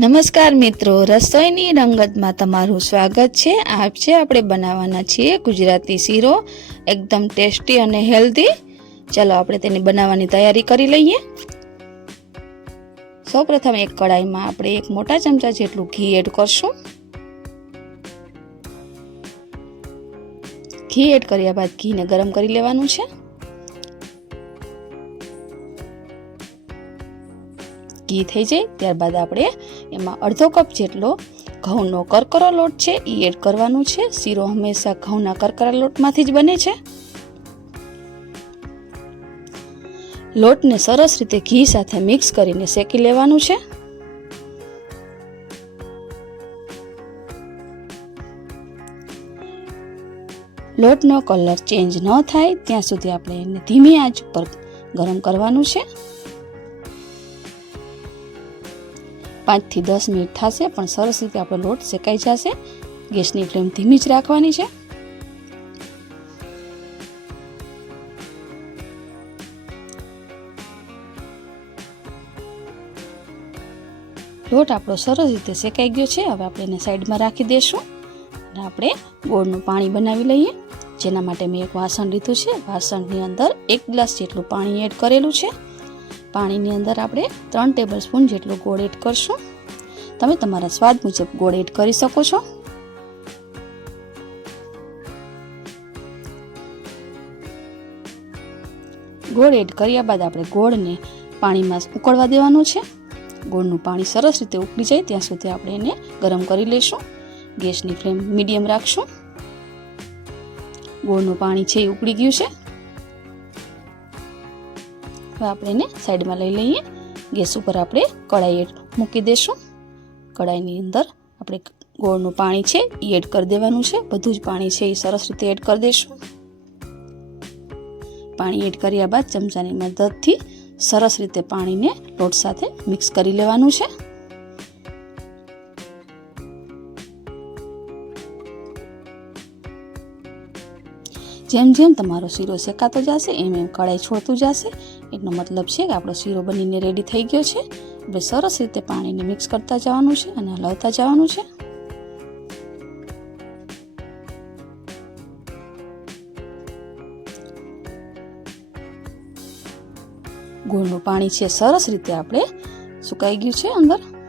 નમસ્કાર મિત્રો, રસોઈની રંગતમાં તમારું સ્વાગત છે. આપ છે આપણે બનાવવાના છીએ ગુજરાતી શીરો, એકદમ ટેસ્ટી અને હેલ્ધી. ચાલો આપણે તેની બનાવવાની તૈયારી કરી લઈએ. સૌપ્રથમ એક કડાઈમાં આપણે એક મોટા ચમચા જેટલું ઘી એડ કરશું. ઘી એડ કર્યા બાદ ઘીને ગરમ કરી લેવાનું છે. ઘી થઈ જાય, ત્યારબાદ આપણે એમાં અડધો કપ જેટલો ઘઉંનો કરકરો લોટ છે એ એડ કરવાનું છે. શીરો હંમેશા ઘઉંના કરકરા લોટમાંથી જ બને છે. લોટને સરસ રીતે ઘી સાથે મિક્સ કરીને શેકી લેવાનું છે. લોટનો કલર ચેન્જ ન થાય, ત્યાં સુધી આપણે એને ધીમી આંચ ઉપર ગરમ કરવાનું છે. પાંચથી દસ મિનિટ થશે, પણ સરસ રીતે આપણો લોટ શેકાઈ જશે. ગેસની ફ્લેમ ધીમી જ રાખવાની છે. લોટ આપણો સરસ રીતે શેકાઈ ગયો છે. હવે આપણે એને સાઈડમાં રાખી દઈશું અને આપણે ગોળનું પાણી બનાવી લઈએ. જેના માટે મેં એક વાસણ લીધું છે. વાસણની અંદર એક ગ્લાસ જેટલું પાણી એડ કરેલું છે. પાણીની અંદર આપણે ત્રણ ટેબલ સ્પૂન જેટલું ગોળ એડ કરશું. તમે તમારા સ્વાદ મુજબ ગોળ એડ કરી શકો છો. ગોળ એડ કર્યા બાદ આપણે ગોળને પાણીમાં ઉકળવા દેવાનું છે. ગોળનું પાણી સરસ રીતે ઉકળી જાય ત્યાં સુધી આપણે એને ગરમ કરી લઈશું ગેસની ફ્લેમ મીડિયમ રાખશું. ગોળનું પાણી છે એ ઉકળી ગયું છે. હવે આપણે એને સાઈડમાં લઈ લઈએ. ગેસ ઉપર આપણે કઢાઈ મૂકી દઈશું કઢાઈની અંદર આપણે ગોળનું પાણી છે એ એડ કરી દેવાનું છે. બધું જ પાણી છે એ સરસ રીતે એડ કરી દઈશું પાણી એડ કર્યા બાદ ચમચાની મદદથી સરસ રીતે પાણીને લોટ સાથે મિક્સ કરી લેવાનું છે. જેમ જેમ તમારો શીરો શેકાતો જશે, એમ એમ કઢાઈ છોડતું જશે. એનો મતલબ છે કે આપણો શીરો બનીને રેડી થઈ ગયો છે. આપણે સરસ રીતે પાણીને મિક્સ કરતા જવાનું છે અને હલાવતા જવાનું છે. ગોળનું પાણી છે સરસ રીતે આપણે સુકાઈ ગયું છે અંદર.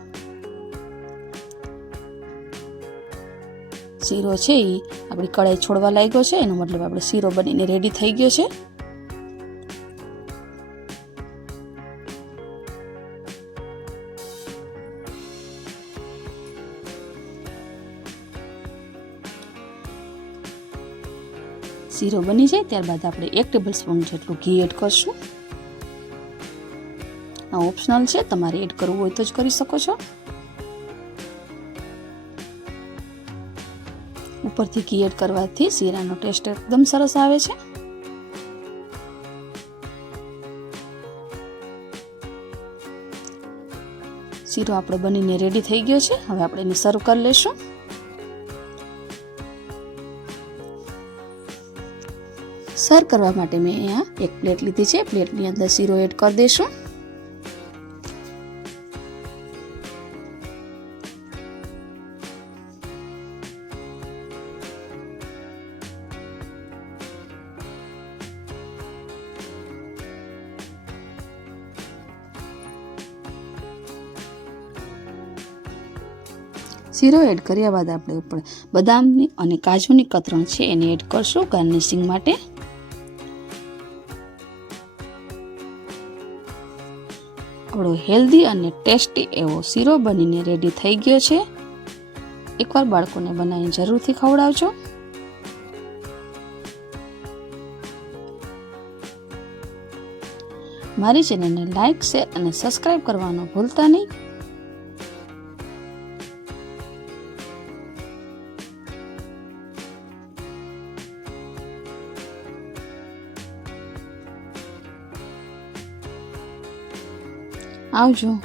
શીરો છે એ આપણી કઢાઈ છોડવા લાગ્યો છે, એનો મતલબ આપણે શીરો બનીને રેડી થઈ ગયો છે. શીરો બની જાય, ત્યારબાદ આપણે એક ટેબલ સ્પૂન જેટલું ઘી એડ કરશું. આ ઓપ્શનલ છે, તમારે એડ કરવું હોય તો જ કરી શકો છો. ઉપરથી ઘી એડ કરવાથી શીરાનો ટેસ્ટ એકદમ સરસ આવે છે. શીરો આપણો બનીને રેડી થઈ ગયો છે. હવે આપણે એને સર્વ કરી લઈશું. સર્વ કરવા માટે મેં અહીંયા એક પ્લેટ લીધી છે. પ્લેટની અંદર શીરો એડ કરી દઈશું. શીરો એડ કર્યા બાદ આપણે ઉપર બદામની અને કાજુની કતરણ છે એને એડ કરશું ગાર્નિશિંગ માટે. આપણો હેલ્ધી અને ટેસ્ટી એવો શીરો બનીને રેડી થઈ ગયો છે. એકવાર બાળકોને બનાવીને જરૂરથી ખવડાવજો. મારી ચેનલને લાઇક શેર અને સબસ્ક્રાઈબ કરવાનું ભૂલતા નહીં. આવજો.